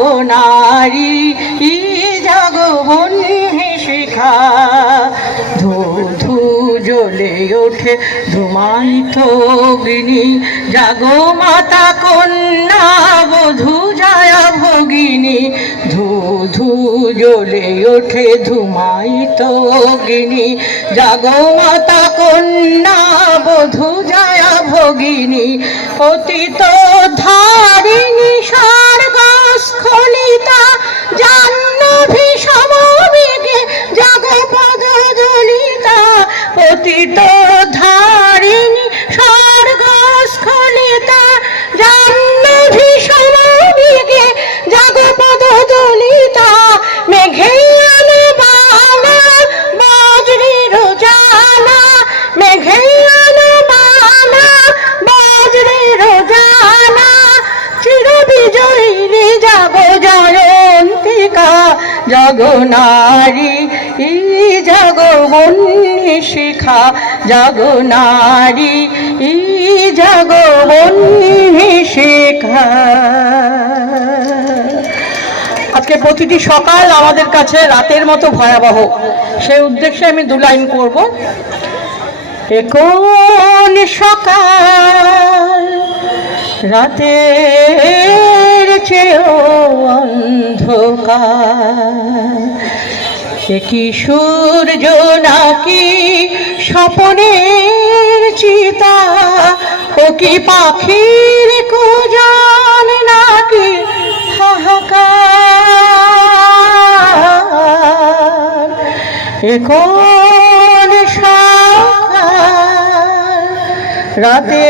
নারী ই জাগো বন্যে শিখা। ধু ধু জ্বলে ওঠে ধুমায়িত অগ্নি। জাগো মাতা কন্যা, বধূ জয়া ভগিনী। ধু ধু জ্বলে ওঠে ধুমায়িত অগ্নি। জাগো মাতা কন্যা, বধূ জয়া ভগিনী। অতীত ধারিণী অতীত ধারিণী স্বর্গ স্খলিতা জাহ্নবী সমবেগে জাগো পদ দলিতা মেঘে আলো বালা বজ্রের জালা মেঘে আলো বালা বজ্রের জালা চির বিজয়ী রে যাব জয়ন্তিকা। জগ নারী, ই জগ শিখা জগ নারী, ই জগ শিখা আজকে প্রতিটি সকাল আমাদের কাছে রাতের মতো ভয়াবহ। সেই উদ্দেশ্যে আমি দু লাইন করব। সকাল রাতের চেয়েও অন্ধকার। কি সূর্য নাকি স্বপনের চিতা? ও কি পাখির কুজন নাকি হাহাকার? এ কোন সকাল রাতে